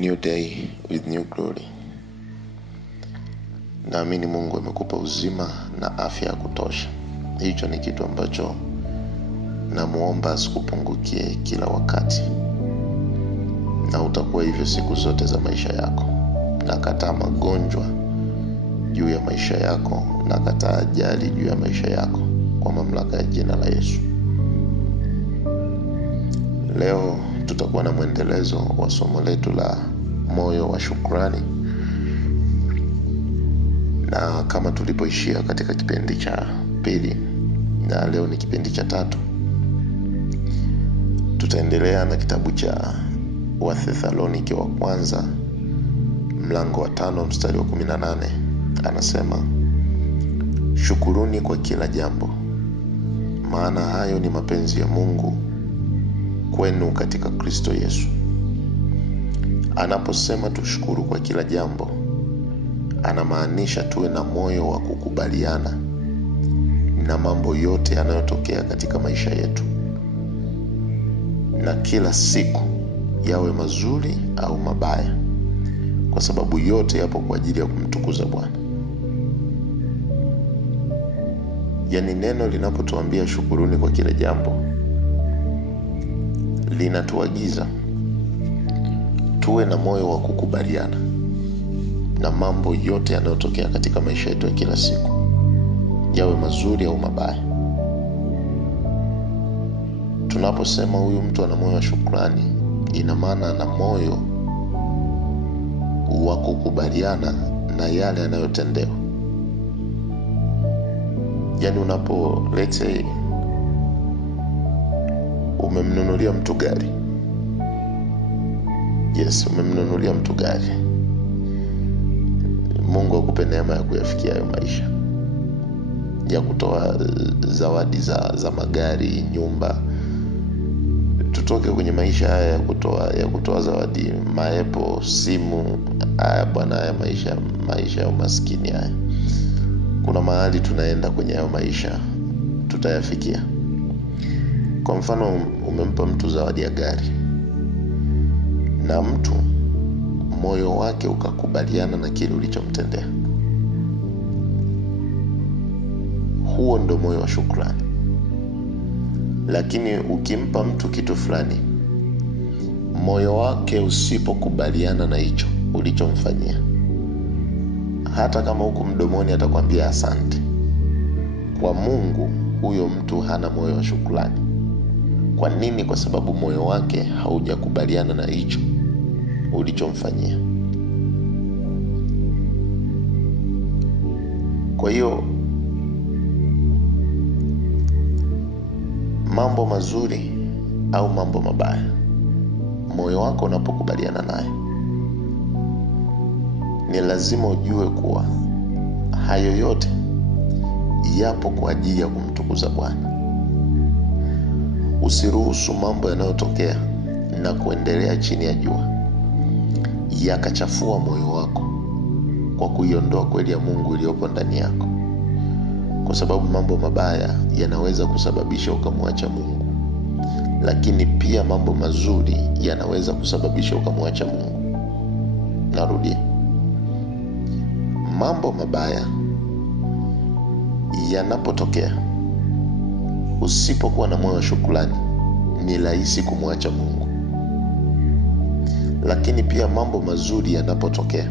New day with new glory. Naamini Mungu amekupa uzima na afya ya kutosha. Hicho ni kitu ambacho namuomba asikupungukie kila wakati. Na utakuwa hivyo siku zote za maisha yako. Nakataa magonjwa juu ya maisha yako, nakataa ajali juu ya maisha yako kwa mamlaka ya jina la Yesu. Leo tutakuwa na mwendelezo wa somo letu la moyo wa shukrani. Na kama tulipoishia katika kipindi cha 2 na leo ni kipindi cha 3, tutaendelea na kitabu cha Wathesalonike wa kwanza mlango wa 5 mstari wa 18. Anasema, shukuruni kwa kila jambo, maana hayo ni mapenzi ya Mungu kwenu katika Kristo Yesu. Anaposema tushukuru kwa kila jambo, anamaanisha tuwe na moyo wa kukubaliana na mambo yote yanayotokea katika maisha yetu, na kila siku yawe mazuri au mabaya, kwa sababu yote yapo kwa ajili ya kumtukuza Bwana. Yaani neno linapotuambia shukuruni kwa kila jambo, linatuagiza tuwe na moyo wa kukubaliana na mambo yote yanayotokea katika maisha yetu ya kila siku, yawe mazuri au mabaya. Tunaposema huyu mtu ana moyo wa shukrani, ina maana ana moyo wa kukubaliana na yale yanayotendewa. Yaani let's say umemnunulia mtu gari. Yes, umemnunulia mtu gari. Mungu akupe neema ya kuyafikia hayo maisha, ya kutoa zawadi za magari, nyumba. Tutoke kwenye maisha haya ya kutoa zawadi, maepo, simu. Haya bwana, haya maisha ya umaskini haya. Kuna mahali tunaenda kwenye hayo maisha, tutayafikia. Kwa mfano, umempa mtu zawadi ya gari, na mtu moyo wake ukakubaliana na kile ulichomtendea. Huo ndo moyo wa shukrani. Lakini ukimpa mtu kitu fulani, moyo wake usipokubaliana na hicho ulichomfanyia, hata kama huko mdomoni atakwambia asante, kwa Mungu huyo mtu hana moyo wa shukrani. Kwa nini? Kwa sababu moyo wake haujakubaliana na hicho ulichomfanyia. Kwa hiyo mambo mazuri au mambo mabaya, moyo wako unapokubaliana naye, ni lazima ujue kuwa hayo yote yapo kwa ajili ya kumtukuza Bwana. Usiruhusu mambo yanayotokea na kuendelea chini ya jua yakachafua moyo wako kwa kuiondoa kweli ya Mungu iliyopo ndani yako. Kwa sababu mambo mabaya yanaweza kusababisha ukamwacha Mungu, lakini pia mambo mazuri yanaweza kusababisha ukamwacha Mungu. Narudia, mambo mabaya yanapotokea, usipokuwa na moyo wa shukrani, ni rahisi kumwacha Mungu. Lakini pia mambo mazuri yanapotokea,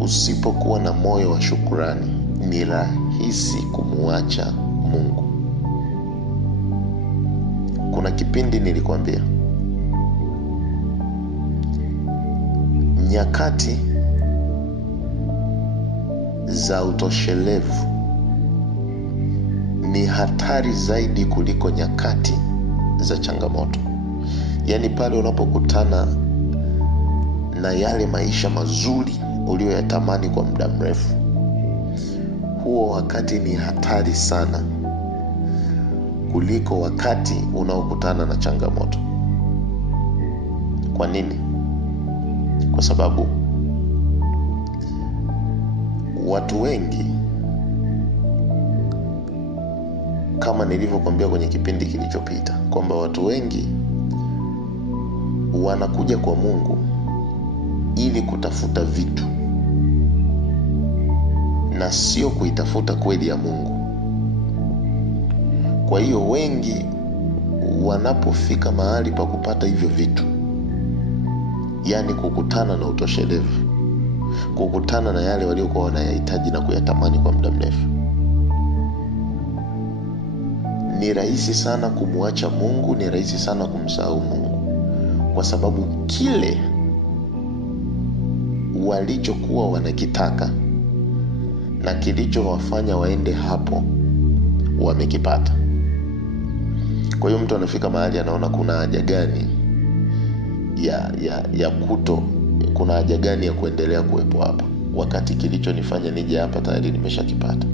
usipokuwa na moyo wa shukrani, ni rahisi kumwacha Mungu. Kuna kipindi nilikwambia, nyakati za utoshelevu ni hatari zaidi kuliko nyakati za changamoto. Yaani pale unapokutana na yale maisha mazuri uliyoyatamani kwa muda mrefu, huo wakati ni hatari sana kuliko wakati unaokutana na changamoto. Kwa nini? Kwa sababu watu wengi, kama nilivyokuambia kwenye kipindi kilichopita, kwamba watu wengi wanakuja kwa Mungu ili kutafuta vitu na sio kuitafuta kweli ya Mungu. Kwa hiyo wengi wanapofika mahali pa kupata hivyo vitu, yani kukutana na utoshelevu, kukutana na yale waliokuwa wanayahitaji na kuyatamani kwa muda mrefu, ni rahisi sana kumwacha Mungu, ni rahisi sana kumsahau Mungu, kwa sababu kile walichokuwa wanakitaka na kilichowafanya waende hapo wamekipata. Kwa hiyo mtu anafika mahali anaona kuna haja gani kuna haja gani ya kuendelea kuwepo hapa, wakati kilichonifanya nije hapa tayari nimeshakipata.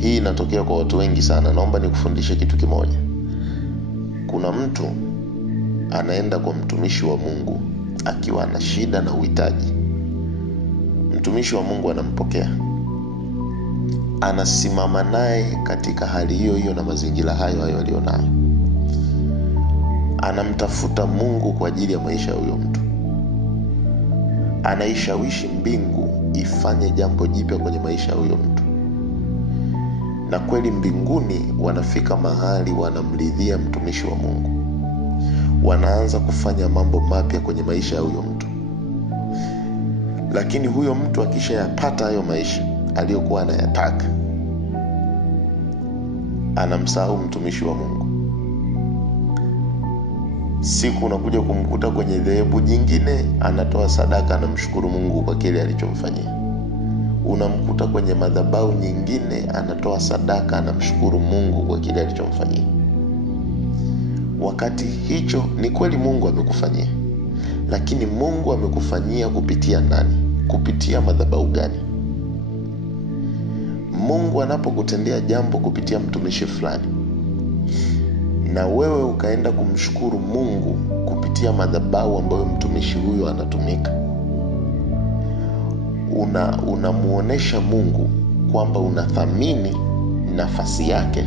Hii inatokea kwa watu wengi sana. Naomba nikufundishe kitu kimoja. Kuna mtu anaenda kwa mtumishi wa Mungu akiwa na shida na uhitaji. Mtumishi wa Mungu anampokea, anasimama naye katika hali hiyo hiyo na mazingira hayo hayo alionayo. Anamtafuta Mungu kwa ajili ya maisha ya huyo mtu. Anaishawishi mbingu ifanye jambo jipya kwenye maisha ya huyo mtu. Na kweli mbinguni wanafika mahali wanamridhia mtumishi wa Mungu. Wanaanza kufanya mambo mapya kwenye maisha ya huyo mtu. Lakini huyo mtu akishayapata hayo maisha aliyokuwa anayataka, anamsahau mtumishi wa Mungu. Siku unakuja kumkuta kwenye dhehebu jingine anatoa sadaka, anamshukuru Mungu kwa kile alichomfanyia. Unamkuta kwenye madhabahu nyingine anatoa sadaka, anamshukuru Mungu kwa kile alichomfanyia. Wakati hicho ni kweli Mungu amekufanyia, lakini Mungu amekufanyia kupitia nani? Kupitia madhabahu gani? Mungu anapokutendea jambo kupitia mtumishi fulani, na wewe ukaenda kumshukuru Mungu kupitia madhabahu ambayo mtumishi huyo anatumika, unamuonesha Mungu kwamba unathamini nafasi yake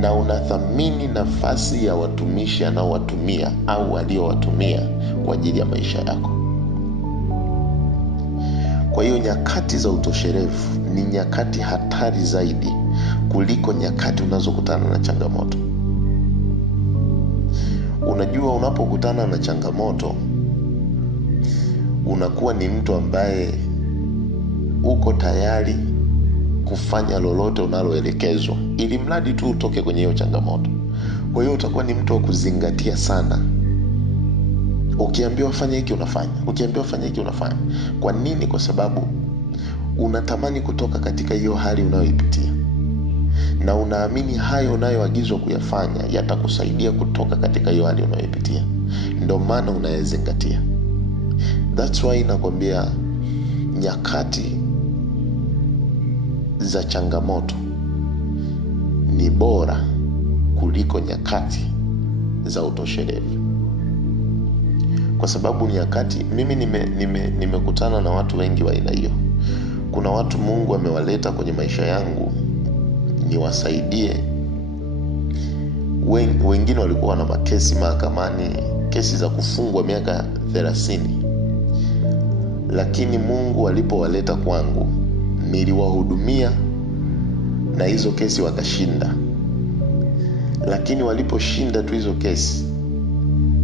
na unathamini nafasi ya watumishi anaowatumia au aliowatumia kwa ajili ya maisha yako. Kwa hiyo nyakati za utoshelevu ni nyakati hatari zaidi kuliko nyakati unazokutana na changamoto. Unajua, unapokutana na changamoto unakuwa ni mtu ambaye uko tayari kufanya lolote unaloelekezwa ili mradi tu utoke kwenye hiyo changamoto. Kwa hiyo utakuwa ni mtu wa kuzingatia sana. Ukiambiwa fanya hiki unafanya, ukiambiwa fanya hiki unafanya. Kwa nini? Kwa sababu unatamani kutoka katika hiyo hali unayoipitia, na unaamini hayo unayoagizwa kuyafanya yatakusaidia kutoka katika hiyo hali unayoipitia. Ndio maana unayezingatia. That's why nakwambia nyakati za changamoto ni bora kuliko nyakati za utoshelevu. Kwa sababu nyakati, mimi nimekutana na watu wengi wa aina hiyo. Kuna watu Mungu amewaleta kwenye maisha yangu niwasaidie. Wengine walikuwa na makesi mahakamani, kesi za kufungwa miaka 30. Lakini Mungu alipowaleta kwangu, niliwahudumia na hizo kesi wakashinda. Lakini waliposhinda tu hizo kesi,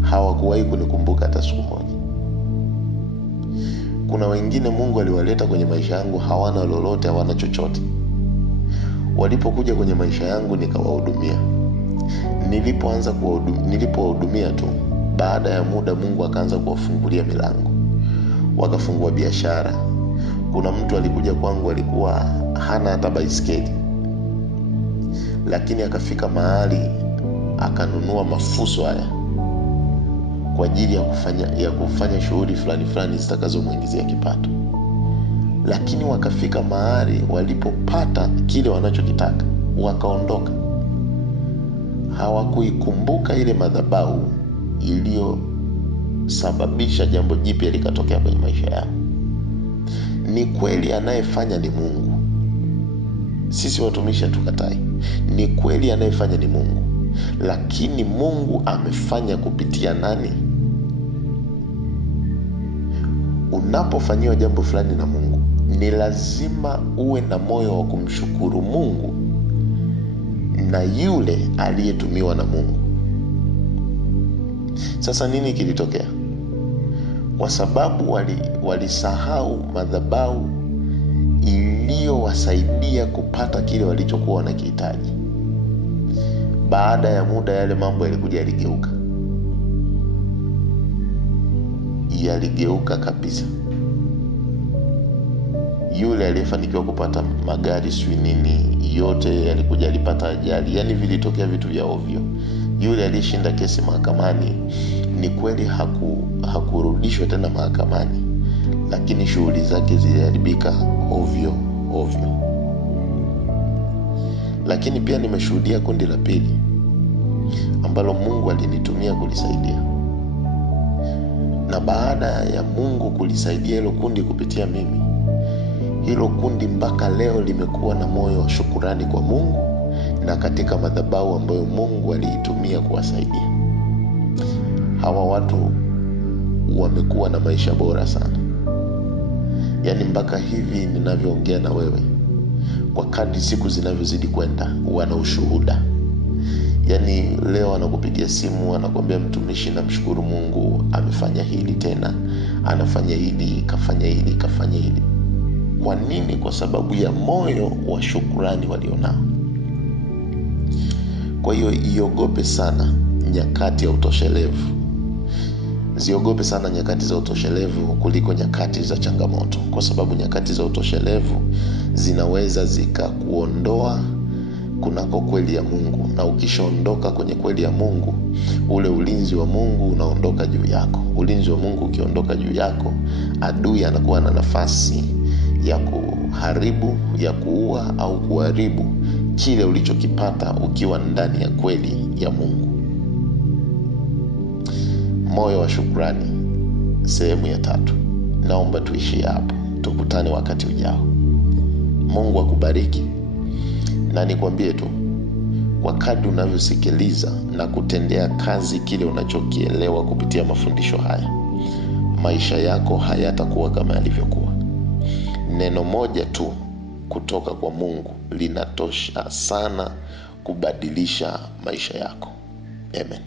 hawakuwahi kunikumbuka hata siku moja. Kuna wengine Mungu aliwaleta kwenye maisha yangu hawana lolote, hawana chochote. Walipokuja kwenye maisha yangu nikawahudumia. Nilipowahudumia tu, baada ya muda Mungu akaanza kuwafungulia milango. Wakafungua biashara. Kuna mtu alikuja kwangu alikuwa hana hata baiskeli, lakini akafika mahali akanunua mafuso haya kwa ajili ya kufanya shughuli fulani zitakazomuingizia kipato. Lakini wakafika mahali walipopata kile wanachokitaka wakaondoka. Hawakuikumbuka ile madhabahu iliyosababisha jambo jipya likatokea kwenye maisha yao. Ni kweli anayefanya ni Mungu. Sisi watumishi hatukatai. Ni kweli anayefanya ni Mungu. Lakini Mungu amefanya kupitia nani? unapofanyiwa jambo fulani na Mungu, ni lazima uwe na moyo wa kumshukuru Mungu na yule aliyetumiwa na Mungu. Sasa nini kilitokea? Kwa sababu walisahau madhabahu iliyowasaidia kupata kile walichokuwa wanakihitaji. Baada ya muda yale mambo yaligeuka kabisa. Yule aliyefanikiwa kupata magari nini yote yalikuja alipata ajali. Yani vilitokea vitu vya ovyo. Yule aliyeshinda kesi mahakamani, ni kweli hakurudishwa tena mahakamani, lakini shughuli zake ziliharibika ovyo. Lakini pia nimeshuhudia kundi la pili ambalo Mungu alinitumia kulisaidia. Na baada ya Mungu kulisaidia hilo kundi kupitia mimi, hilo kundi mpaka leo limekuwa na moyo wa shukrani kwa Mungu na katika madhabahu ambayo Mungu aliitumia kuwasaidia. Hawa watu wamekuwa na maisha bora sana. Yani mpaka hivi ninavyoongea na wewe, kwa kadri siku zinavyozidi kwenda, wana ushuhuda. Yani leo anakupigia simu, anakuambia mtumishi, namshukuru Mungu amefanya hili tena, anafanya hili, kafanya hili. Kwa nini? Kwa sababu ya moyo wa shukrani walionao. Kwa hiyo iogope sana nyakati ya utoshelevu. Ziogope sana nyakati za utoshelevu kuliko nyakati za changamoto, kwa sababu nyakati za utoshelevu zinaweza zikakuondoa kunako kweli ya Mungu, na ukishaondoka kwenye kweli ya Mungu, ule ulinzi wa Mungu unaondoka juu yako. Ulinzi wa Mungu ukiondoka juu yako, adui anakuwa na nafasi ya kuharibu, ya kuua au kuharibu kile ulichokipata ukiwa ndani ya kweli ya Mungu. Moyo wa shukrani, sehemu ya 3. Naomba tuishie hapo. Tukutane wakati ujao. Mungu akubariki. Na nikwambie tu, kwa kadri unavyosikiliza na kutendea kazi kile unachokielewa kupitia mafundisho haya, maisha yako hayatakuwa kama yalivyokuwa. Neno moja tu kutoka kwa Mungu linatosha sana kubadilisha maisha yako. Amen.